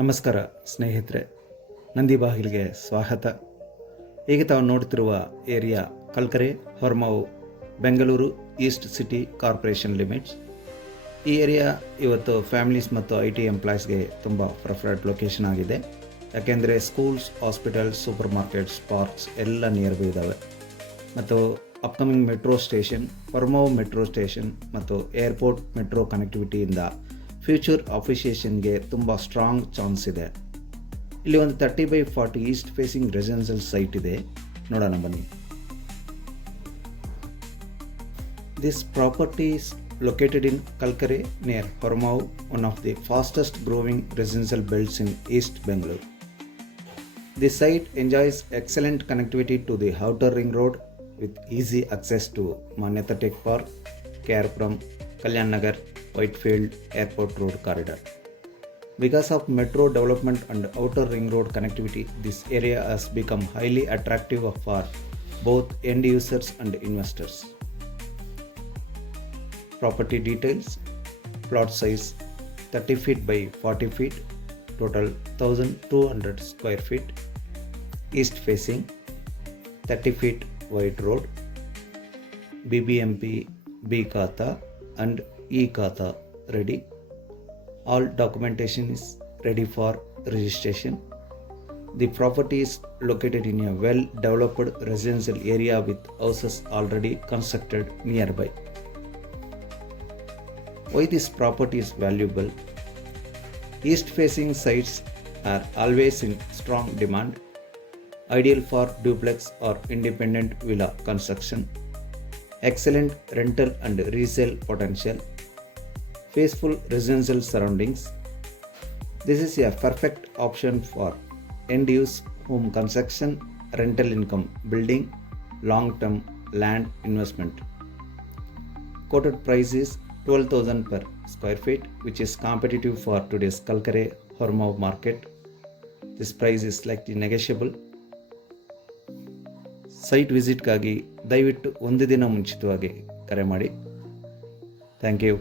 ನಮಸ್ಕಾರ ಸ್ನೇಹಿತರೆ, ನಂದಿ ಬಾಗಿಲಿಗೆ ಸ್ವಾಗತ. ಈಗ ತಾವು ನೋಡ್ತಿರುವ area Kalkere Horamavu Bengaluru east city corporation limits. ಈ ಏರಿಯಾ ಇವತ್ತು ಫ್ಯಾಮಿಲೀಸ್ ಮತ್ತು IT ಎಂಪ್ಲಾಯೀಸ್ಗೆ ತುಂಬ ಪ್ರಿಫರ್ಡ್ ಲೊಕೇಶನ್ ಆಗಿದೆ. ಯಾಕೆಂದರೆ schools, hospitals, supermarkets, parks ಎಲ್ಲ ನಿಯರ್ ಬೈ ಇದ್ದಾವೆ. ಮತ್ತು upcoming metro station, Horamavu metro station ಮತ್ತು ಏರ್ಪೋರ್ಟ್ ಮೆಟ್ರೋ ಕನೆಕ್ಟಿವಿಟಿಯಿಂದ ಫ್ಯೂಚರ್ ಅಫಿಷಿಯೇಷನ್ಗೆ ತುಂಬ ಸ್ಟ್ರಾಂಗ್ ಚಾನ್ಸ್ ಇದೆ. ಇಲ್ಲಿ ಒಂದು 30/40 ಈಸ್ಟ್ ಫೇಸಿಂಗ್ ರೆಸಿಡೆನ್ಷಿಯಲ್ ಸೈಟ್ ಇದೆ, ನೋಡೋಣ ಬನ್ನಿ. This property is located in Kalkare near Hormao, one of the fastest growing residential belts in East Bangalore. The site enjoys excellent connectivity to the outer ring road with easy access to Manyata Tech Park, Kayapuram, Kalyan Nagar, Whitefield Airport Road corridor. Because of metro development and outer ring road connectivity, this area has become highly attractive for both end users and investors. Property details: plot size 30 feet by 40 feet, total 1200 square feet, east facing, 30 feet wide road, BBMP B Khata and E Khata ready. All documentation is ready for registration. The property is located in a well developed residential area with houses already constructed nearby. Why this property is valuable? East facing sites are always in strong demand, ideal for duplex or independent villa construction. Excellent rental and resale potential. Peaceful residential surroundings. This is a perfect option for end use home construction, rental income building, long term land investment. Quoted price is 12,000 per square feet, which is competitive for today's Kalkare Hormao market. This price is slightly negotiable. Site ವಿಸಿಟ್ಗಾಗಿ ದಯವಿಟ್ಟು ಒಂದು ದಿನ ಮುಂಚಿತವಾಗಿ ಕರೆ ಮಾಡಿ. Thank you.